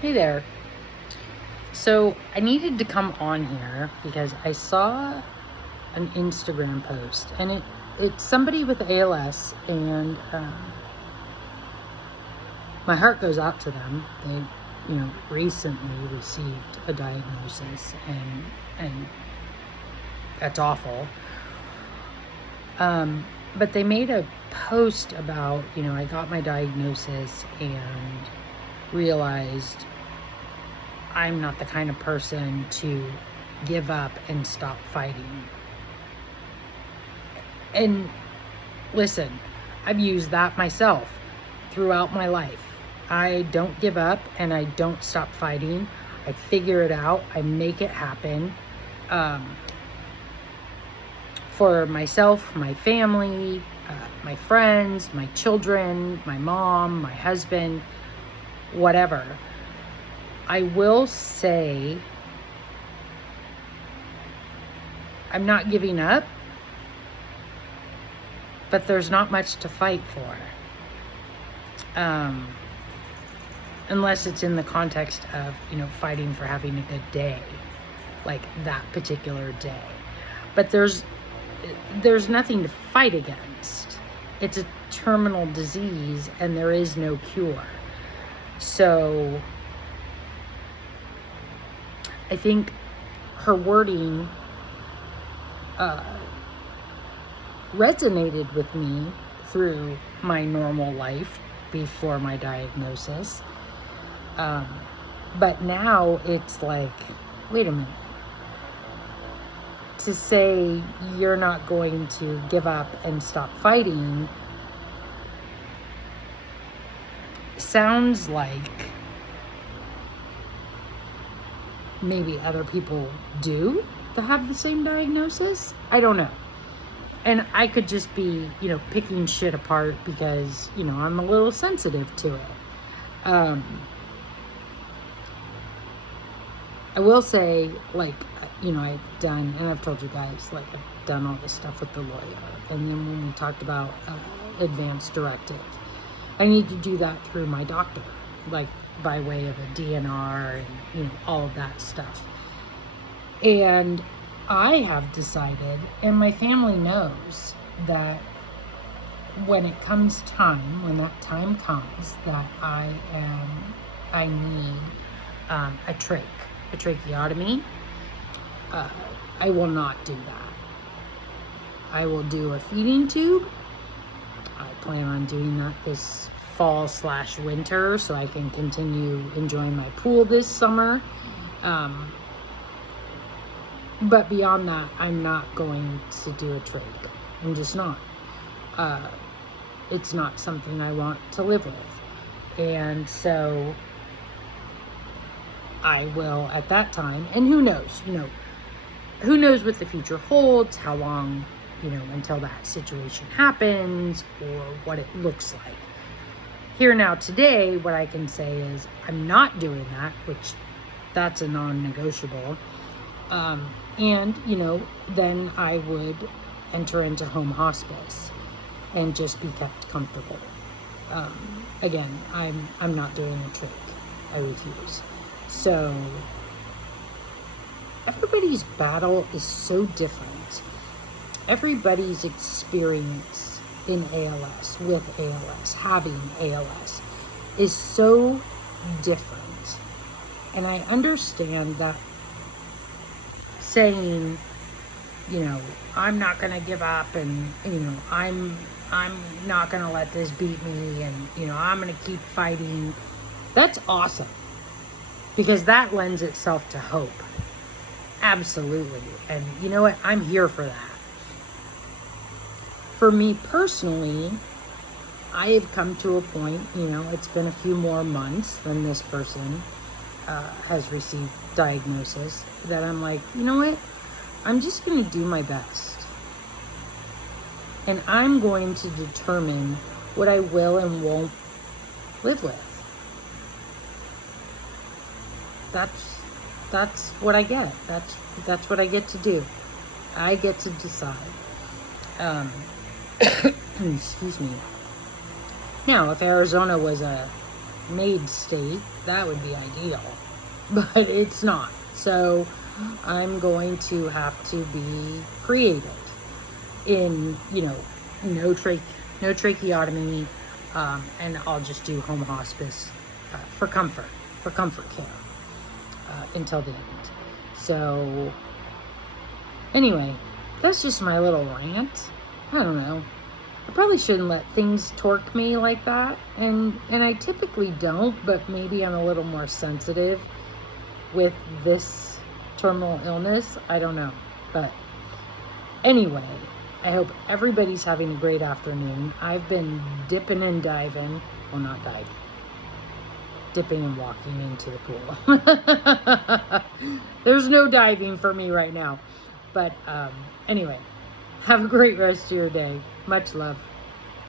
Hey there. So I needed to come on here because I saw an Instagram post, and it's somebody with ALS, and my heart goes out to them. They, recently received a diagnosis, and that's awful. But they made a post about, I got my diagnosis and realized I'm not the kind of person to give up and stop fighting. And listen, I've used that myself throughout my life. I don't give up and I don't stop fighting. I figure it out. I make it happen for myself, my family, my friends, my children, my mom, my husband, whatever. I will say I'm not giving up, but there's not much to fight for. Unless it's in the context of, fighting for having a good day, like that particular day. But there's nothing to fight against. It's a terminal disease and there is no cure. So I think her wording resonated with me through my normal life before my diagnosis. But now it's like, wait a minute. To say you're not going to give up and stop fighting sounds like maybe other people do that have the same diagnosis. I don't know. And I could just be, picking shit apart because, I'm a little sensitive to it. I will say, I've done, and I've told you guys, I've done all this stuff with the lawyer. And then when we talked about advanced directive, I need to do that through my doctor, by way of a DNR and, all of that stuff. And I have decided, and my family knows, that when it comes time, when that time comes, that I need a tracheotomy, I will not do that. I will do a feeding tube. I plan on doing that this fall/winter so I can continue enjoying my pool this summer. But beyond that, I'm not going to do a trach. I'm just not. It's not something I want to live with. And so I will at that time, and who knows, who knows what the future holds, how long, until that situation happens, or what it looks like. Here now today, what I can say is I'm not doing that, which that's a non-negotiable. And, then I would enter into home hospice and just be kept comfortable. Again, I'm not doing a trach. I refuse. So everybody's battle is so different. Everybody's experience in ALS, with ALS, having ALS, is so different. And I understand that saying, I'm not going to give up, and, I'm not going to let this beat me, and, I'm going to keep fighting. That's awesome, because that lends itself to hope. Absolutely. And you know what? I'm here for that. For me personally, I have come to a point, it's been a few more months than this person has received diagnosis, that I'm like, you know what? I'm just going to do my best. And I'm going to determine what I will and won't live with. That's what I get. That's what I get to do. I get to decide. Excuse me. Now, if Arizona was a made state. That would be ideal, but it's not. So I'm going to have to be creative in, no tracheotomy, and I'll just do home hospice for comfort care until the end. So anyway, that's just my little rant. I don't know. I probably shouldn't let things torque me like that, and I typically don't, but maybe I'm a little more sensitive with this terminal illness. I don't know. But anyway, I hope everybody's having a great afternoon. I've been dipping and diving. Well, not diving. Dipping and walking into the pool. There's no diving for me right now. But anyway, have a great rest of your day. Much love.